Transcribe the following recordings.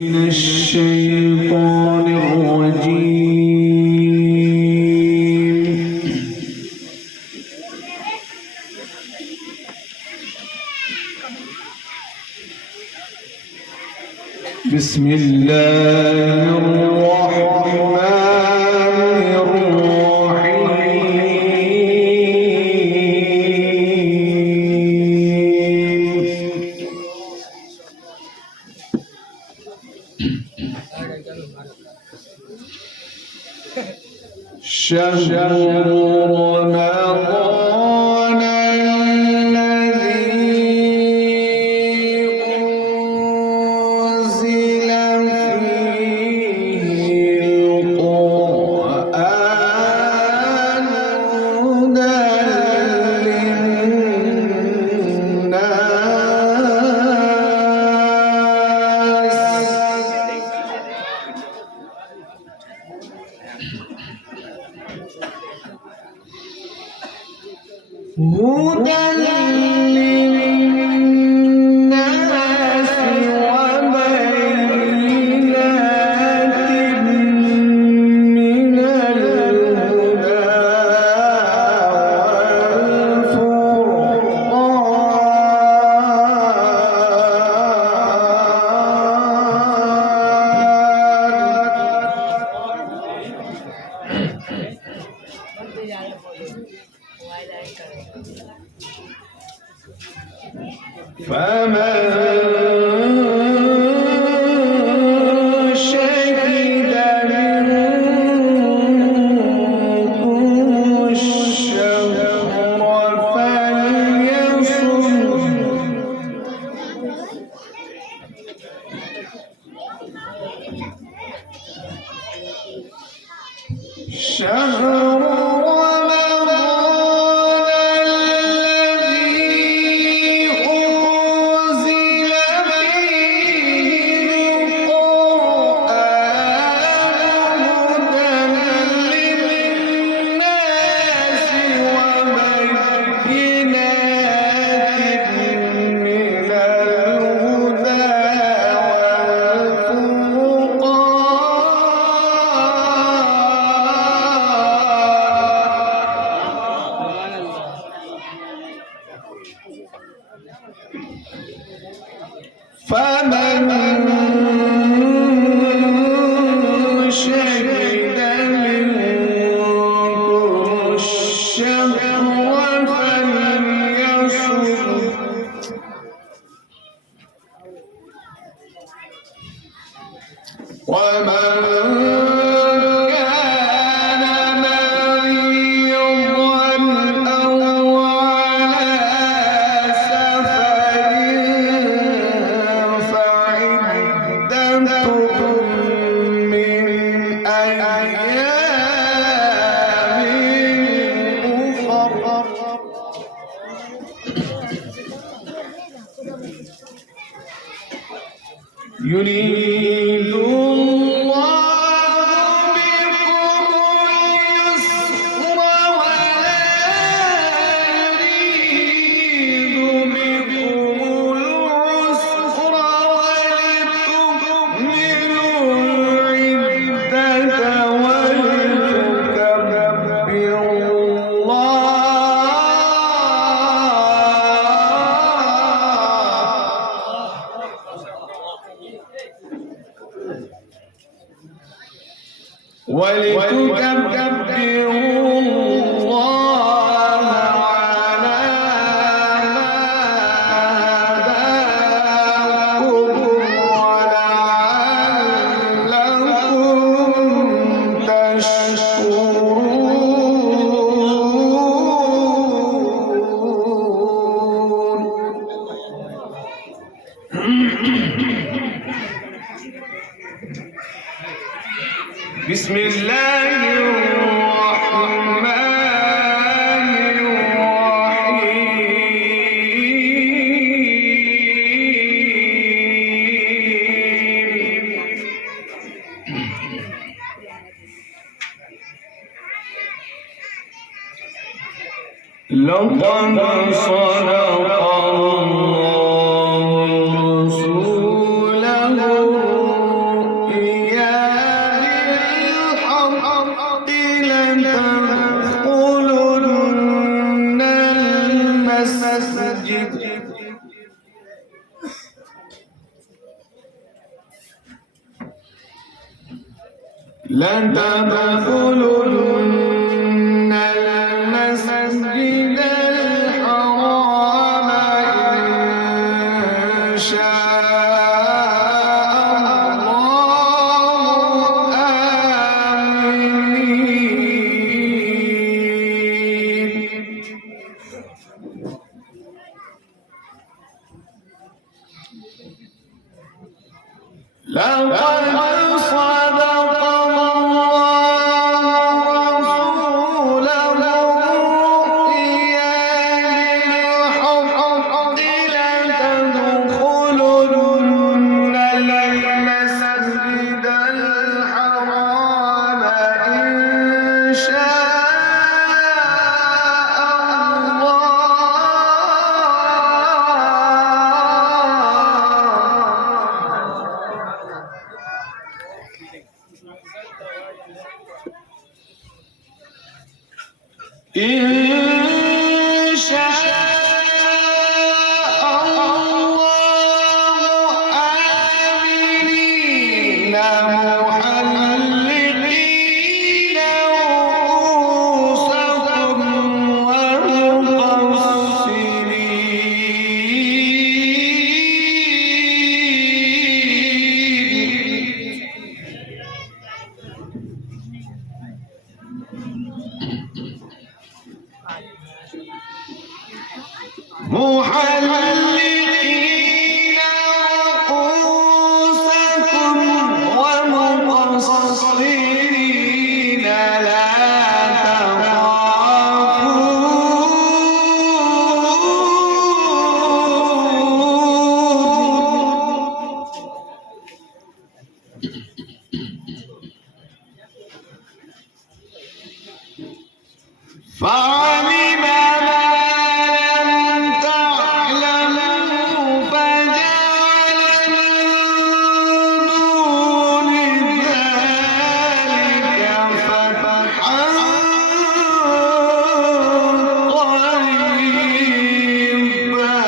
من الشيطان الرجيم. بسم الله الرحمن شهر رمضان الذي أنزل فيه القرآن هدى للناس وبينات من الهدى فمن شهد منكم الشهر فليصم شهر فمن شهد منكم الشهر فليصم ومن كان مريضا أو على سفر فعدة من أيام أخر يريد الله بكم اليسر ولا يريد بكم العسر ولتكملوا العدة ولتكبروا الله على ما هداكم ولعلكم تشكرون. بسم الله الرحمن الرحيم. لقد صدق الله رسوله لتدخلن المسجد الحرام إن شاء الله آمنين. لقد صدق الله رسوله الرؤيا بالحق لتدخلن المسجد الحرام إن شاء إن شاء الله آمنين محلقين رؤوسكم محلقين رؤوسكم ومقصرين لا تخافون فعلم ما لم تعلموا فجعل من دون ذلك فتحا قريبا.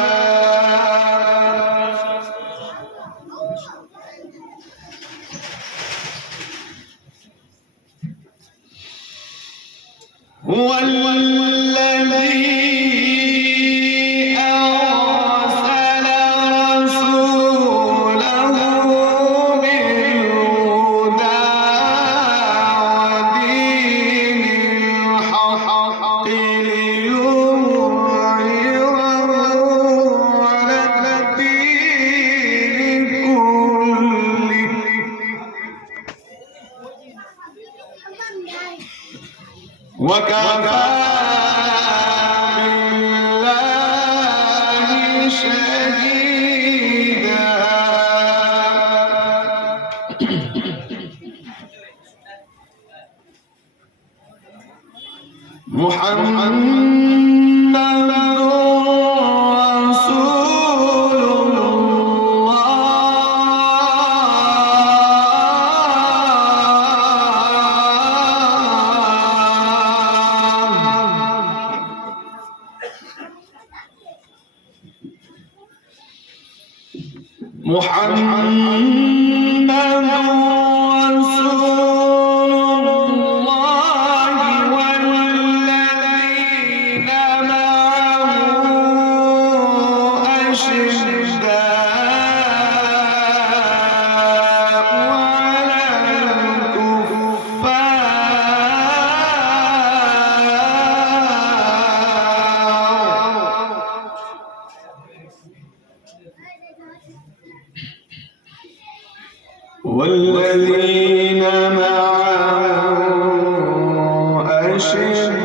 هو الذي أرسل رسوله بالهدى ودين الحق ليظهره على الدين كله وكفى بالله شهيدا. محمد رسول محمد رسول الله والذين معه أشداء على الكفار والذين معه أشداء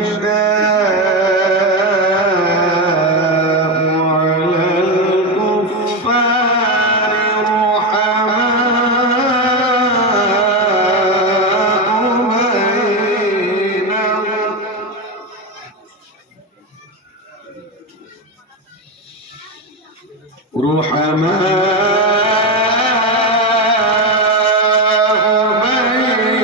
على الكفار رحماء بينهم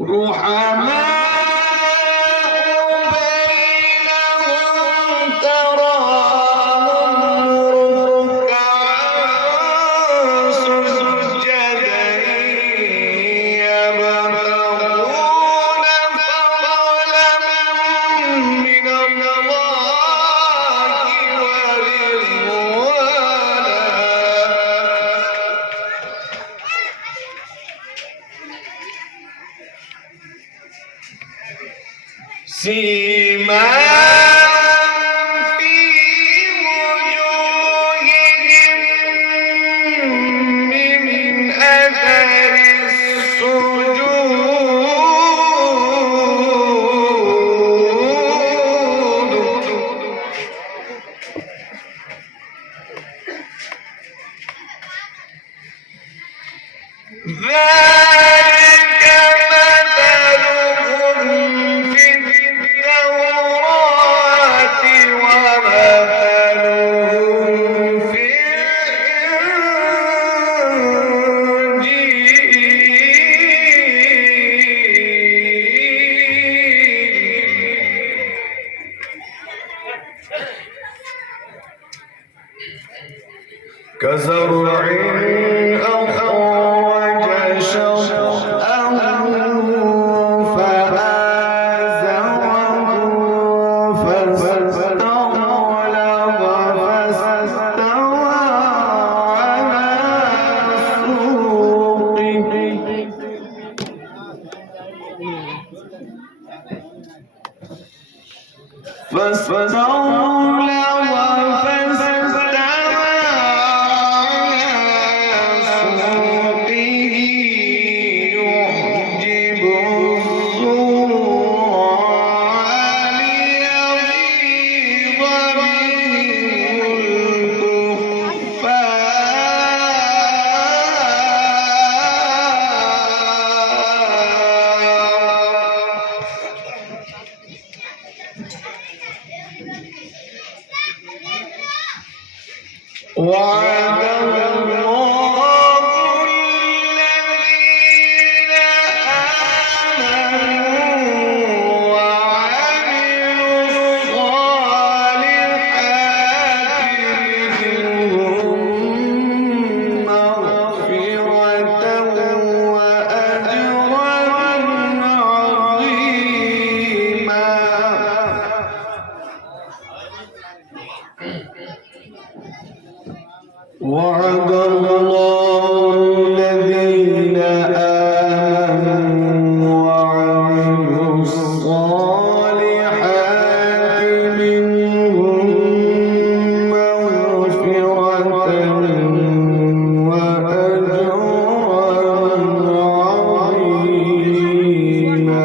رحماء بينهم تراهم ركعا سجدا يبتغون فضلا من الله سيماهم في وجوههم من أثر السجود ذلك مثلهم في التوراة ومثلهم في الإنجيل كزرع أخرج شطأه فآزره فاستغلظ فاستوى على سوقه يعجب الزراع ليغيظ بهم الكفار وعد الله الذين آمنوا وعملوا الصالحات منهم مغفرة وأجرا عظيما وعد الله الذين آمنوا وعملوا الصالحات منهم مغفرة وأجرا عظيما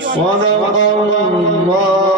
صدق الله